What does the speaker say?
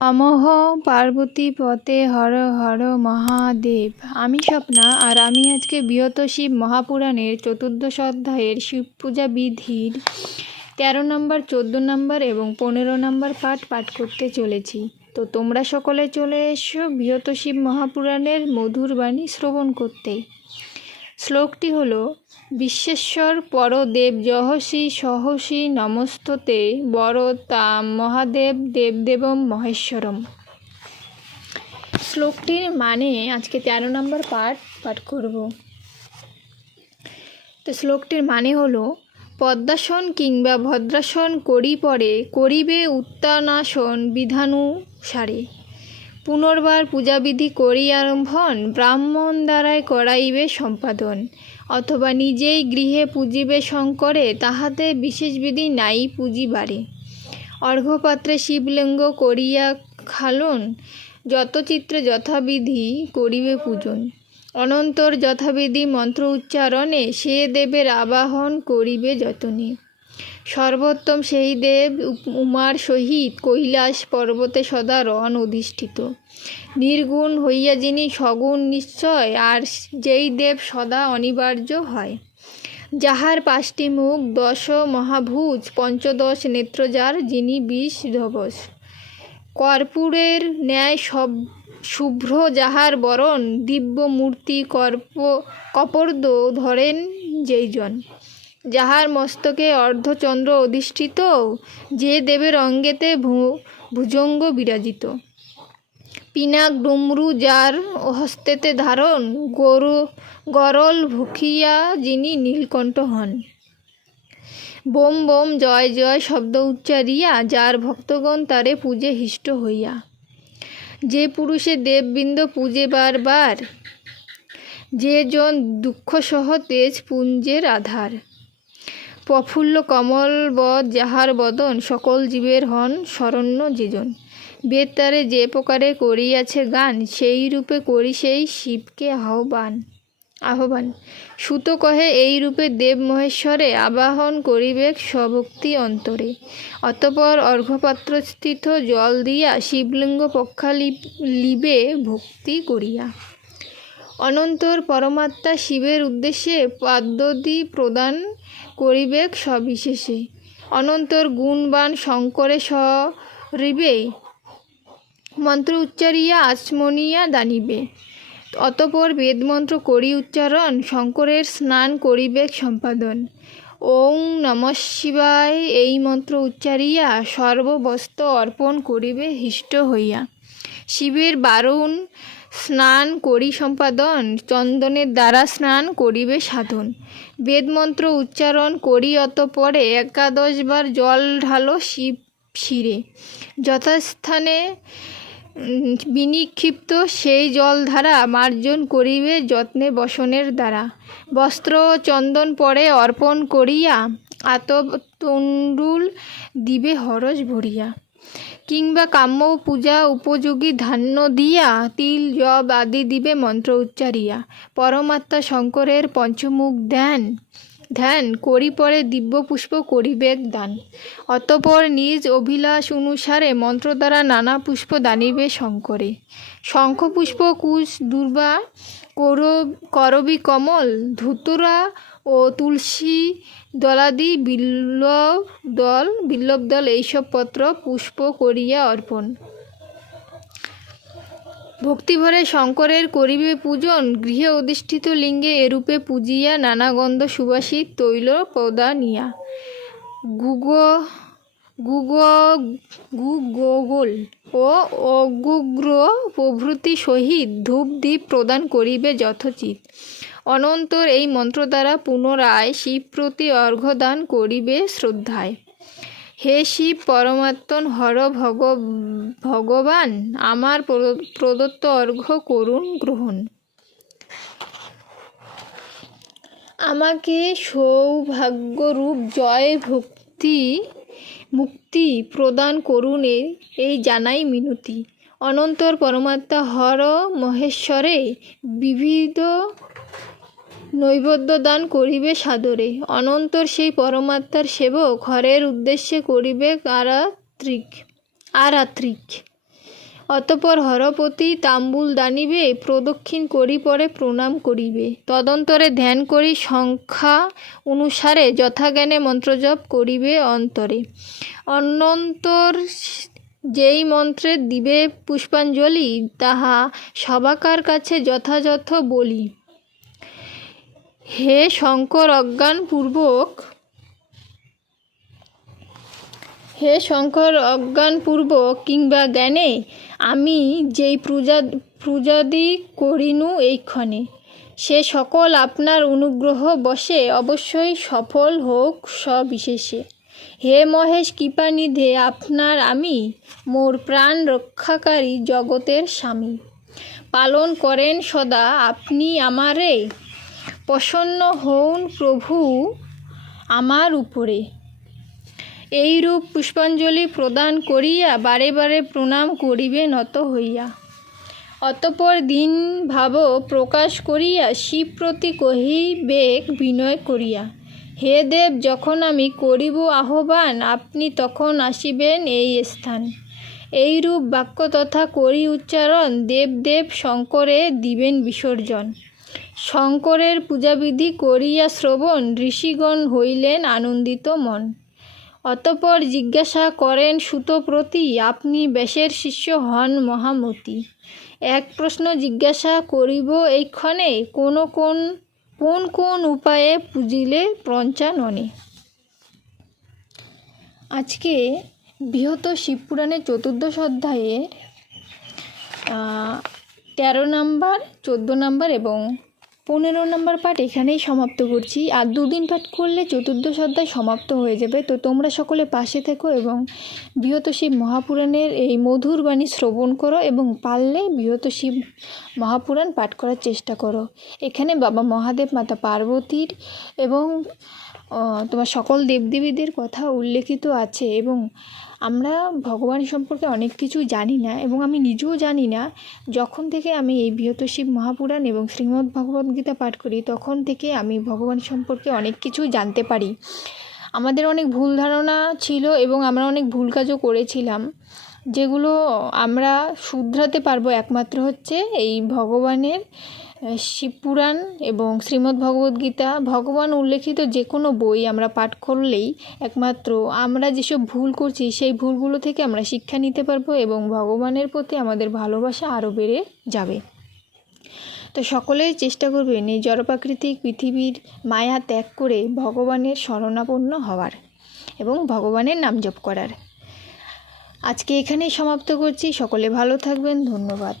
নমঃ পার্বতী পতে হর হর মহাদেব। আমি স্বপ্না, আর আমি আজকে বৃহৎ শিব মহাপুরাণের চতুর্দশ অধ্যায়ের শিব পূজা বিধির 13 নম্বর, 14 নম্বর এবং 15 নম্বর পাঠ করতে চলেছি। তো তোমরা সকলে চলে এসো বৃহৎ শিব মহাপুরাণের মধুর বাণী শ্রবণ করতে। শ্লোকটি হলো: বিশ্বেশ্বর পরদেব জহসি সহসি নমস্ততে বরতাম মহাদেব দেবদেবম মহেশ্বরম। শ্লোকটির মানে আজকে 13 নম্বর পাঠ করব। তো শ্লোকটির মানে হলো: পদ্মাসন কিংবা ভদ্রাসন করিবে উত্তানাসন বিধানুসারে। পুনর্বার পূজাবিধি করিয়ারম্ভন ব্রাহ্মণ দ্বারাই করাইবে সম্পাদন। অথবা নিজেই গৃহে পূজিবে শঙ্করে, তাহাতে বিশেষ বিধি নাই পূজিবারে। অর্ঘ্যপাত্রে শিবলিঙ্গ করিয়া খালন, যতচিত্রে যথাবিধি করিবে পূজন। অনন্তর যথাবিধি মন্ত্র উচ্চারণে, সে দেবের আবাহন করিবে যতনে। সর্বোত্তম সেই দেব উমার সহিত কৈলাস পর্বতে সদা রণ অধিষ্ঠিত। নির্গুণ হইয়া যিনি সগুণ নিশ্চয়, আর যেই দেব সদা অনিবার্য হয়। যাহার 5টি মুখ 10 মহাভুজ, 15 নেত্র যার, যিনি 20 ধবস। কর্পূরের ন্যায় শুভ্র যাহার বরণ, দিব্য মূর্তি কপর্দ ধরেন যেইজন। যাহার মস্তকে অর্ধচন্দ্র অধিষ্ঠিত, যে দেবের অঙ্গেতে ভুজঙ্গ বিরাজিত। পিনাক ডমরু যার হস্তেতে ধারণ, গরল ভুখিয়া যিনি নীলকণ্ঠ হন। বোম বোম জয় জয় শব্দ উচ্চারিয়া, যার ভক্তগণ তারে পূজে হিষ্ট হইয়া। যে পুরুষে দেববৃন্দ পূজে বারবার, যে জন দুঃখসহ তেজ পুঞ্জের আধার। প্রফুল্ল কমলবদ যাহার বদন, সকল জীবের হন শরণ্য যেজন। বেদ তারে যে প্রকারে করিয়াছে গান, সেই রূপে করি সেই শিবকে আহ্বান। সুত কহে এই রূপে দেব মহেশ্বরে, আবাহন করিবেক স্বভক্তি অন্তরে। অতঃপর অর্ঘ্যপাত্রস্থিত জল দিয়া, শিবলিঙ্গ পক্ষালিবে ভক্তি করিয়া। অনন্তর পরমাত্মা শিবের উদ্দেশ্যে পাদ্যদি প্রদান করিবেক সবিশেষে। অনন্তর গুণবান শঙ্করে সরিবে, মন্ত্র উচ্চারিয়া আচমনিয়া দানিবে। অতঃপর বেদমন্ত্র করি উচ্চারণ, শঙ্করের স্নান করিবেক সম্পাদন। ওং নমঃ শিবায় এই মন্ত্র উচ্চারিয়া, সর্ববস্ত্র অর্পণ করিবে হিষ্ট হইয়া। শিবের বারুণ স্নান করি সম্পাদন, চন্দনের দ্বারা স্নান করিবে সাধন। বেদমন্ত্র উচ্চারণ করি অতঃপরে, 11 বার জল ঢালো শিব শিরে। যথাস্থানে বিনিক্ষিপ্ত সেই জলধারা, মার্জন করিবে যত্নে বসনের দ্বারা। বস্ত্র চন্দন পরে অর্পণ করিয়া, আতপ তণ্ডুল দিবে হরস ভরিয়া। কিংবা কাম্য পূজা উপযোগী ধান্য দিয়া, তিল জব আদি দিবে মন্ত্র উচ্চারিয়া। পরমাত্মা শঙ্করের পঞ্চমুখ ধ্যান করি পরে দিব্য পুষ্প করিবেক দান। অতঃপর নিজ অভিলাষ অনুসারে, মন্ত্র দ্বারা নানা পুষ্প দানিবে শঙ্করে। শঙ্খ পুষ্প, কুশ, দুর্বা, করবী কমল, ধুতুরা ও তুলসী দলাদি, বিল্লব দল এইসব পত্র পুষ্প করিয়া অর্পণ। ভক্তিভরে শঙ্করের করিবে পূজন, গৃহে অধিষ্ঠিত লিঙ্গে এরূপে পূজিয়া, নানা গন্ধ সুবাসিত তৈল প্রদানিয়া। গুগোল ও অগুগ্র প্রভৃতি সহিত ধূপ দীপ প্রদান করিবে যথোচিত। অনন্তর এই মন্ত্র দ্বারা পুনরায় শিব প্রতি অর্ঘ্যদান করিবে শ্রদ্ধায়। হে শিব পরমাত্মন হর ভগবান, আমার প্রদত্ত অর্ঘ্য করুণ গ্রহণ। আমাকে সৌভাগ্যরূপ জয় মুক্তি প্রদান করুন, এই জানাই মিনতি। অনন্তর পরমাত্মা হর মহেশ্বরে বিবিধ নৈবেদ্য দান করিবে সাদরে। অনন্তর সেই পরমাত্মার সেবক হরের উদ্দেশ্যে করিবে আরাত্রিক। অতঃপর হরপতি তাম্বুল দানিবে, প্রদক্ষিণ করি পরে প্রণাম করিবে। তদন্তরে ধ্যান করি সংখ্যা অনুসারে যথাজ্ঞানে মন্ত্রজপ করিবে অন্তরে। অনন্তর যেই মন্ত্রে দিবে পুষ্পাঞ্জলি, তাহা সবাকার কাছে যথাযথ বলি। হে শঙ্কর অজ্ঞানপূর্বক কিংবা জ্ঞানে আমি যেই পূজাদি করিনু এইক্ষণে, সে সকল আপনার অনুগ্রহ বশে অবশ্যই সফল হোক সবিশেষে। হে মহেশ কৃপানিধে আপনার আমি, মোর প্রাণ রক্ষাকারী জগতের স্বামী। পালন করেন সদা আপনি আমারে, প্রসন্ন হউন প্রভু আমার উপরে। এইরূপ পুষ্পাঞ্জলি প্রদান করিয়া বারে বারে প্রণাম করিবে নত হইয়া। অতঃপর দীন ভাব প্রকাশ করিয়া শিব প্রতি কহিবে বিনয় করিয়া, হে দেব, যখন আমি করিব আহ্বান, আপনি তখন আসিবেন এই স্থান। এইরূপ বাক্য তথা করি উচ্চারণ, দেব শঙ্করে দিবেন বিসর্জন। শঙ্করের পূজাবিধি করিয়া শ্রবণ, ঋষিগণ হইলেন আনন্দিত মন। অতঃপর জিজ্ঞাসা করেন সুত প্রতি, আপনি ব্যাসের শিষ্য হন মহামতি। এক প্রশ্ন জিজ্ঞাসা করিব এইক্ষণে, কোন উপায়ে পূজিলে পঞ্চাননে। আজকে বৃহৎ শিবপুরাণের 14দশ অধ্যায়ের 13 নম্বর, 14 নম্বর এবং 15 নম্বর পাঠ এখানেই সমাপ্ত করছি। আর 2 দিন পাঠ করলে 14দশ অধ্যায় সমাপ্ত হয়ে যাবে। তো তোমরা সকলে পাশে থেকো এবং বৃহৎ শিব মহাপুরাণের এই মধুর বাণী শ্রবণ করো এবং পারলে বৃহৎ শিব মহাপুরাণ পাঠ করার চেষ্টা করো। এখানে বাবা মহাদেব, মাতা পার্বতীর এবং তোমার সকল দেবদেবীদের কথা উল্লেখিত আছে। এবং আমরা ভগবান সম্পর্কে অনেক কিছু জানি না এবং আমি নিজেও জানি না। যখন থেকে আমি এই বৃহৎ শিব মহাপুরাণ এবং শ্রীমদ্ ভগবদ্গীতা পাঠ করি, তখন থেকে আমি ভগবান সম্পর্কে অনেক কিছু জানতে পারি। আমাদের অনেক ভুল ধারণা ছিল এবং আমরা অনেক ভুল কাজও করেছিলাম, যেগুলো আমরা শুধরাতে পারবো একমাত্র হচ্ছে এই ভগবানের শিবপুরাণ এবং শ্রীমদ্ ভগবদ্গীতা। ভগবান উল্লেখিত যে কোনো বই আমরা পাঠ করলেই একমাত্র আমরা যেসব ভুল করছি সেই ভুলগুলো থেকে আমরা শিক্ষা নিতে পারবো এবং ভগবানের প্রতি আমাদের ভালোবাসা আরও বেড়ে যাবে। তো সকলেই চেষ্টা করবেন এই জড়প্রাকৃতিক পৃথিবীর মায়া ত্যাগ করে ভগবানের শরণাপন্ন হওয়ার এবং ভগবানের নাম জপ করার। আজকে এখানেই সমাপ্ত করছি। সকলে ভালো থাকবেন। ধন্যবাদ।